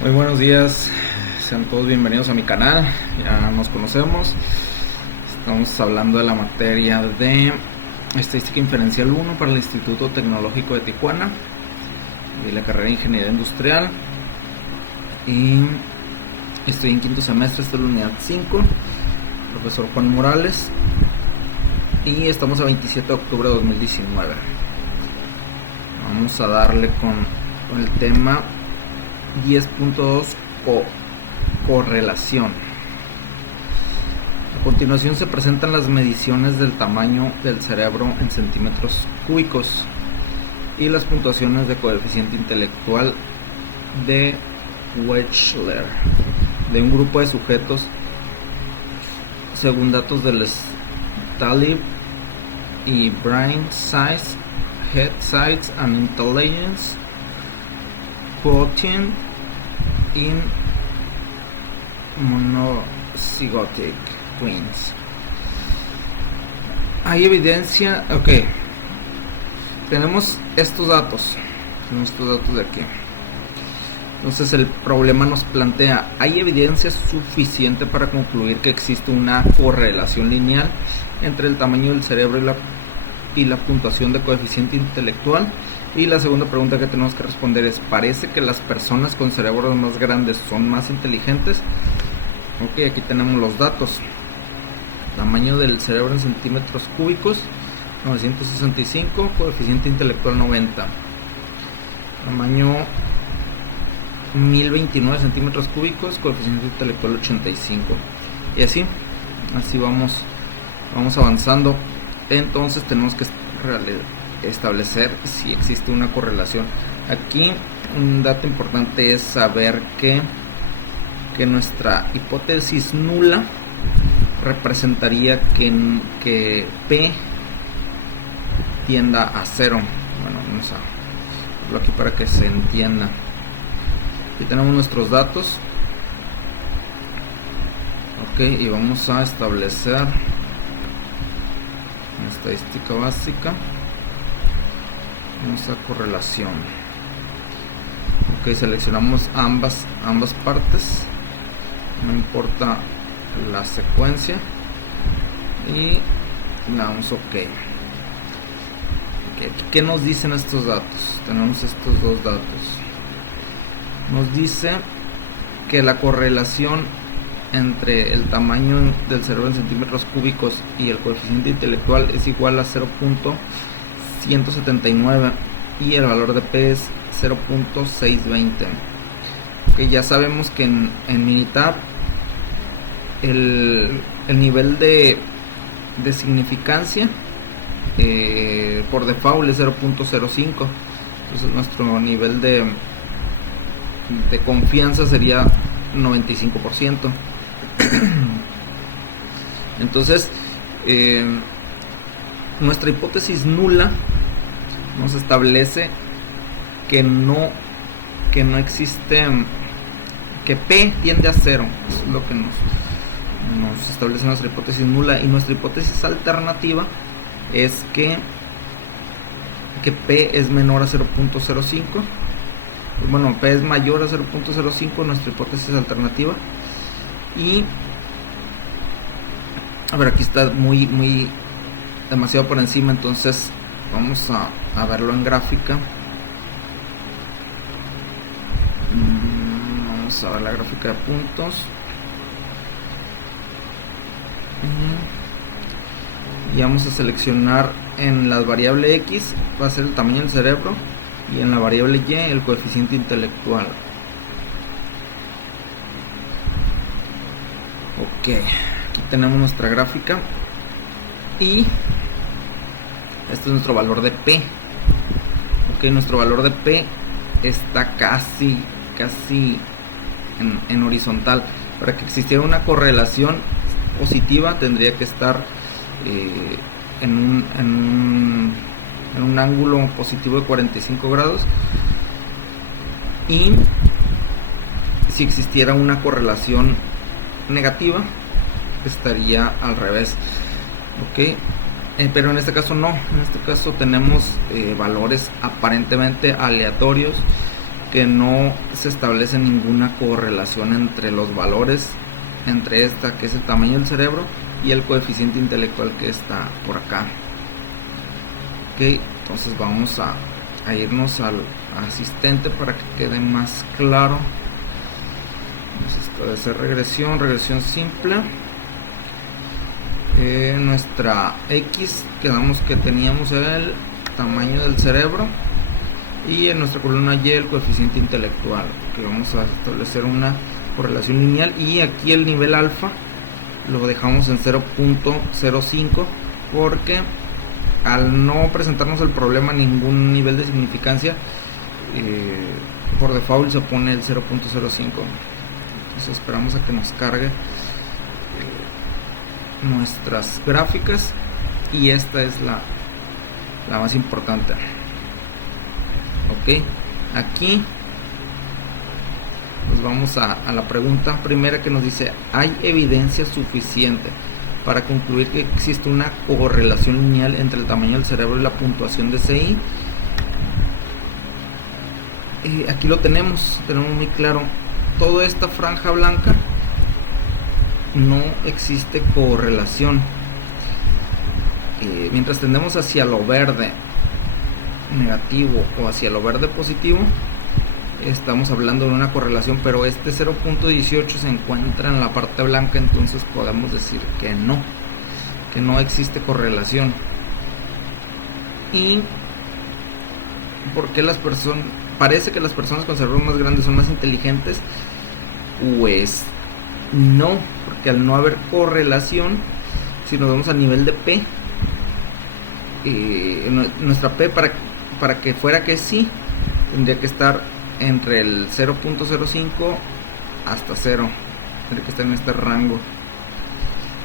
Muy buenos días, sean todos bienvenidos a mi canal. Ya nos conocemos. Estamos hablando de la materia de Estadística Inferencial 1 para el Instituto Tecnológico de Tijuana y la carrera de Ingeniería Industrial. Y estoy en quinto semestre, esta es la unidad 5, profesor Juan Morales. Y estamos a 27 de octubre de 2019. Vamos a darle con el tema 10.2 correlación. A continuación se presentan las mediciones del tamaño del cerebro en centímetros cúbicos y las puntuaciones de coeficiente intelectual de Wechsler de un grupo de sujetos según datos del Talib y Brain Size, Head Size and Intelligence Protein in Monozygotic Twins. Hay evidencia, tenemos estos datos de aquí. Entonces el problema nos plantea, ¿hay evidencia suficiente para concluir que existe una correlación lineal entre el tamaño del cerebro y la puntuación de coeficiente intelectual? Y la segunda pregunta que tenemos que responder es, ¿parece que las personas con cerebros más grandes son más inteligentes? Aquí tenemos los datos. Tamaño del cerebro en centímetros cúbicos, 965, coeficiente intelectual 90. Tamaño 1029 centímetros cúbicos, coeficiente intelectual 85. Y así vamos avanzando. Entonces tenemos que establecer si existe una correlación. Aquí un dato importante es saber que nuestra hipótesis nula representaría que P tienda a 0. Bueno, vamos a verlo aquí para que se entienda. Aquí tenemos nuestros datos. Y vamos a establecer una estadística básica. Vamos a correlación. Seleccionamos ambas partes, no importa la secuencia, y le damos OK. ¿Qué nos dicen estos datos? Tenemos estos dos datos. Nos dice que la correlación entre el tamaño del cerebro en centímetros cúbicos y el coeficiente intelectual es igual a 0.179 y el valor de P es 0.620. Ya sabemos que en Minitab el nivel de significancia por default es 0.05. Entonces nuestro nivel de confianza sería 95%. Entonces nuestra hipótesis nula nos establece que no existe, que P tiende a 0. Eso es lo que nos establece nuestra hipótesis nula. Y nuestra hipótesis alternativa es que P es menor a 0.05. Bueno, P es mayor a 0.05, nuestra hipótesis alternativa. Y a ver, aquí está muy demasiado por encima, entonces vamos a verlo en gráfica. Vamos a ver la gráfica de puntos. Y vamos a seleccionar en la variable X, va a ser el tamaño del cerebro, y en la variable Y el coeficiente intelectual. Aquí tenemos nuestra gráfica y este es nuestro valor de P. Nuestro valor de P está casi en horizontal. Para que existiera una correlación positiva tendría que estar en un ángulo positivo de 45 grados, y si existiera una correlación negativa estaría al revés. Pero en este caso no, en este caso tenemos valores aparentemente aleatorios que no se establece ninguna correlación entre los valores, entre esta que es el tamaño del cerebro y el coeficiente intelectual que está por acá. Ok, entonces vamos a irnos al asistente para que quede más claro. Esto debe ser regresión simple. Nuestra X, quedamos que teníamos el tamaño del cerebro, y en nuestra columna Y el coeficiente intelectual, que vamos a establecer una correlación lineal, y aquí el nivel alfa lo dejamos en 0.05 porque al no presentarnos el problema ningún nivel de significancia, por default se pone el 0.05. Entonces esperamos a que nos cargue nuestras gráficas, y esta es la más importante. Ok, aquí nos vamos a la pregunta primera que nos dice: ¿hay evidencia suficiente para concluir que existe una correlación lineal entre el tamaño del cerebro y la puntuación de CI? Aquí lo tenemos muy claro. Toda esta franja blanca no existe correlación. Mientras tendemos hacia lo verde negativo o hacia lo verde positivo, estamos hablando de una correlación, pero este 0.18 se encuentra en la parte blanca, entonces podemos decir que no existe correlación. ¿Y por qué parece que las personas con cerebros más grandes son más inteligentes? Pues no, porque al no haber correlación, si nos vamos a nivel de P, nuestra P para que fuera que sí, tendría que estar entre el 0.05 hasta 0, tendría que estar en este rango,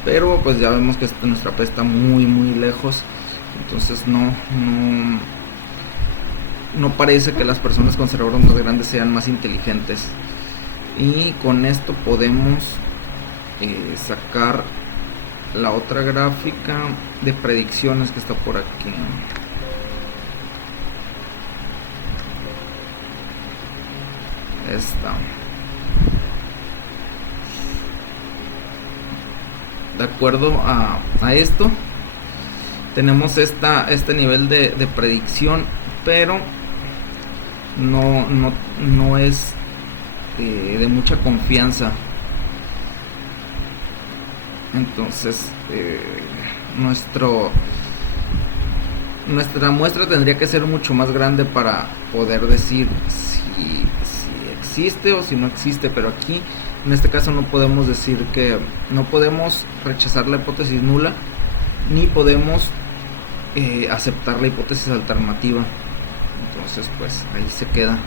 pero pues ya vemos que nuestra P está muy lejos, entonces no parece que las personas con cerebros más grandes sean más inteligentes. Y con esto podemos sacar la otra gráfica de predicciones que está por aquí. Esta. De acuerdo a esto, tenemos este nivel de predicción, pero no es de mucha confianza. Entonces nuestra muestra tendría que ser mucho más grande para poder decir si existe o si no existe, pero aquí en este caso no podemos decir no podemos rechazar la hipótesis nula, ni podemos aceptar la hipótesis alternativa. Entonces pues ahí se queda.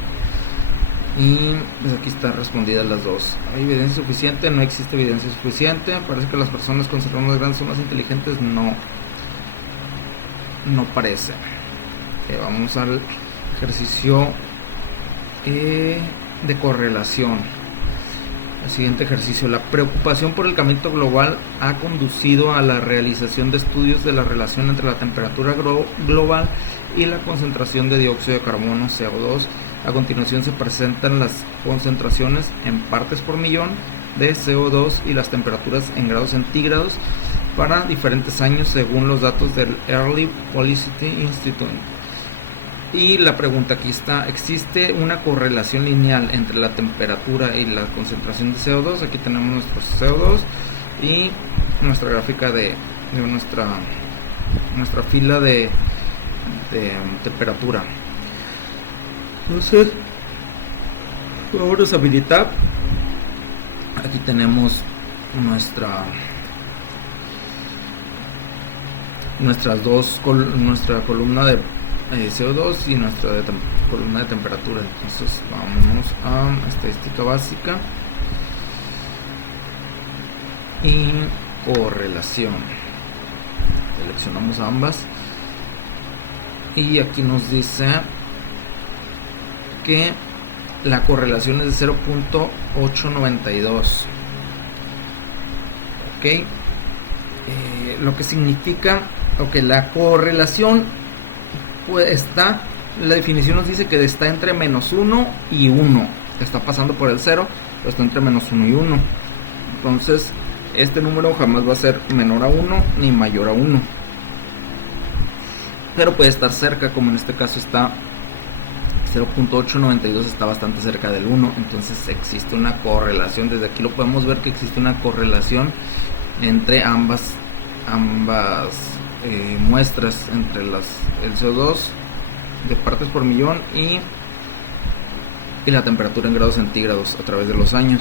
Y pues aquí están respondidas las dos. ¿Hay evidencia suficiente? No existe evidencia suficiente. Parece que las personas con cerebros más grandes son más inteligentes. No parece. Vamos al ejercicio de correlación. El siguiente ejercicio: la preocupación por el calentamiento global ha conducido a la realización de estudios de la relación entre la temperatura global y la concentración de dióxido de carbono, CO2. A continuación se presentan las concentraciones en partes por millón de CO2 y las temperaturas en grados centígrados para diferentes años según los datos del Early Policy Institute. Y la pregunta aquí está: ¿existe una correlación lineal entre la temperatura y la concentración de CO2? Aquí tenemos nuestro CO2 y nuestra gráfica de nuestra fila de temperatura. Entonces vamos a habilitar. Aquí tenemos nuestra columna de CO2 y nuestra columna de temperatura. Entonces vamos a estadística básica y correlación. Seleccionamos ambas y aquí nos dice que la correlación es de 0.892. Ok, lo que significa la correlación pues está la definición nos dice que está entre menos 1 y 1. Está pasando por el 0, pero está entre menos 1 y 1. Entonces, este número jamás va a ser menor a 1 ni mayor a 1. Pero puede estar cerca, como en este caso está 0.892, está bastante cerca del 1. Entonces existe una correlación. Desde aquí lo podemos ver que existe una correlación entre ambas muestras, entre el CO2 de partes por millón y la temperatura en grados centígrados a través de los años.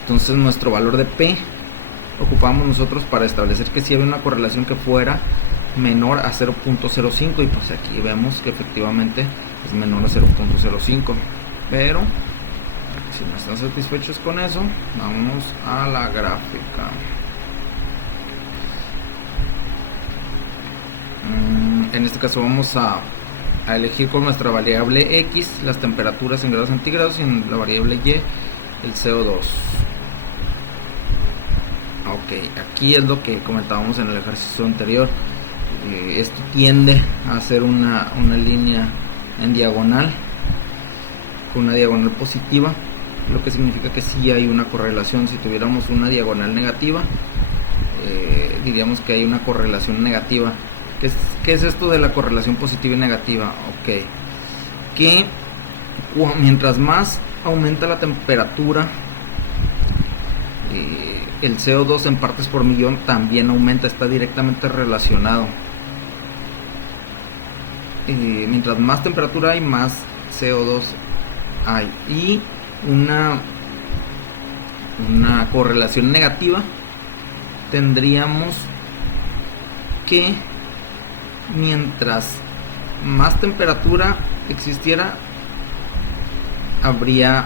Entonces nuestro valor de P ocupamos nosotros para establecer que si había una correlación que fuera menor a 0.05, y pues aquí vemos que efectivamente es menor a 0.05. pero si no están satisfechos con eso, vamos a la gráfica. En este caso vamos a elegir con nuestra variable X las temperaturas en grados centígrados y en la variable Y el CO2. Ok, aquí es lo que comentábamos en el ejercicio anterior. Esto tiende a ser una línea en diagonal, con una diagonal positiva, lo que significa que sí hay una correlación. Si tuviéramos una diagonal negativa, diríamos que hay una correlación negativa. ¿Qué es esto de la correlación positiva y negativa? Ok, que mientras más aumenta la temperatura, el CO2 en partes por millón también aumenta, está directamente relacionado. Mientras más temperatura hay, más CO2 hay. Y una correlación negativa, tendríamos que mientras más temperatura existiera, habría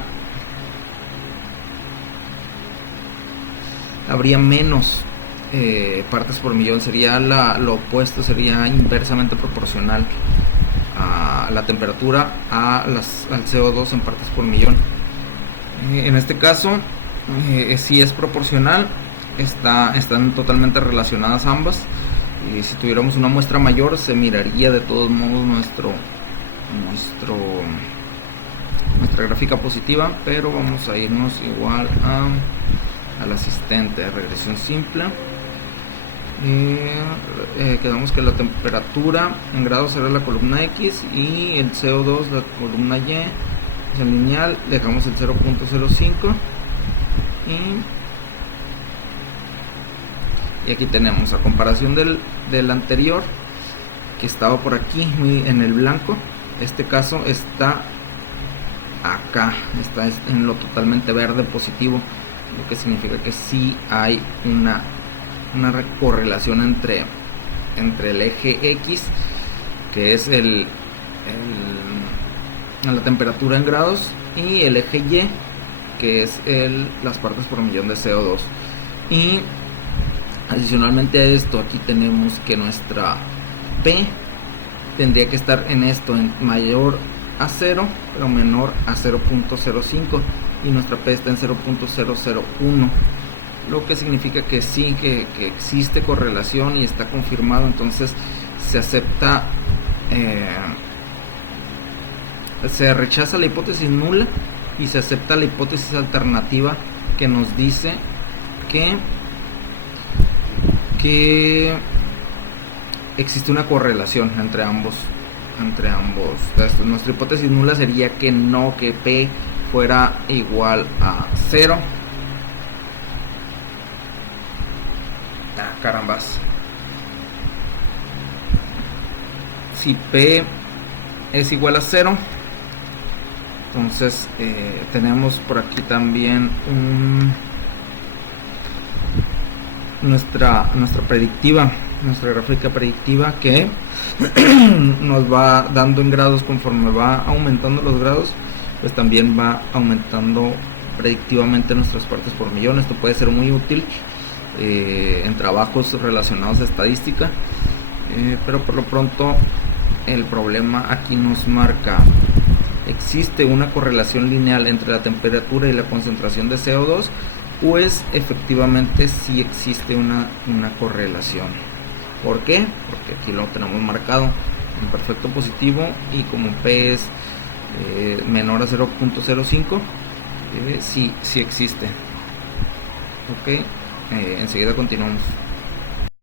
menos partes por millón. Sería lo opuesto, sería inversamente proporcional a la temperatura al CO2 en partes por millón. En este caso sí es proporcional, están totalmente relacionadas ambas. Y si tuviéramos una muestra mayor, se miraría de todos modos nuestra gráfica positiva, pero vamos a irnos igual al asistente de regresión simple. Quedamos que la temperatura en grados será la columna X y el CO2 la columna Y. Es lineal, dejamos el 0.05 y aquí tenemos a comparación del anterior, que estaba por aquí en el blanco. Este caso está acá, está en lo totalmente verde positivo, lo que significa que sí hay una correlación entre el eje X, que es la temperatura en grados, y el eje Y, que es las partes por millón de CO2. Y adicionalmente a esto, aquí tenemos que nuestra P tendría que estar en esto, en mayor a 0 pero menor a 0.05, y nuestra P está en 0.001, lo que significa que sí, que existe correlación y está confirmado. Entonces se acepta, se rechaza la hipótesis nula y se acepta la hipótesis alternativa, que nos dice que existe una correlación entre ambos. Entonces, nuestra hipótesis nula sería que no, que P fuera igual a 0. Carambas. Si P es igual a 0, entonces tenemos por aquí también nuestra predictiva, nuestra gráfica predictiva, que nos va dando en grados. Conforme va aumentando los grados, pues también va aumentando predictivamente nuestras partes por millón. Esto puede ser muy útil en trabajos relacionados a estadística, pero por lo pronto el problema aquí nos marca: existe una correlación lineal entre la temperatura y la concentración de CO2. Pues efectivamente sí existe una correlación. ¿Por qué? Porque aquí lo tenemos marcado. en perfecto positivo, y como P es menor a 0.05, sí existe. Ok, enseguida continuamos.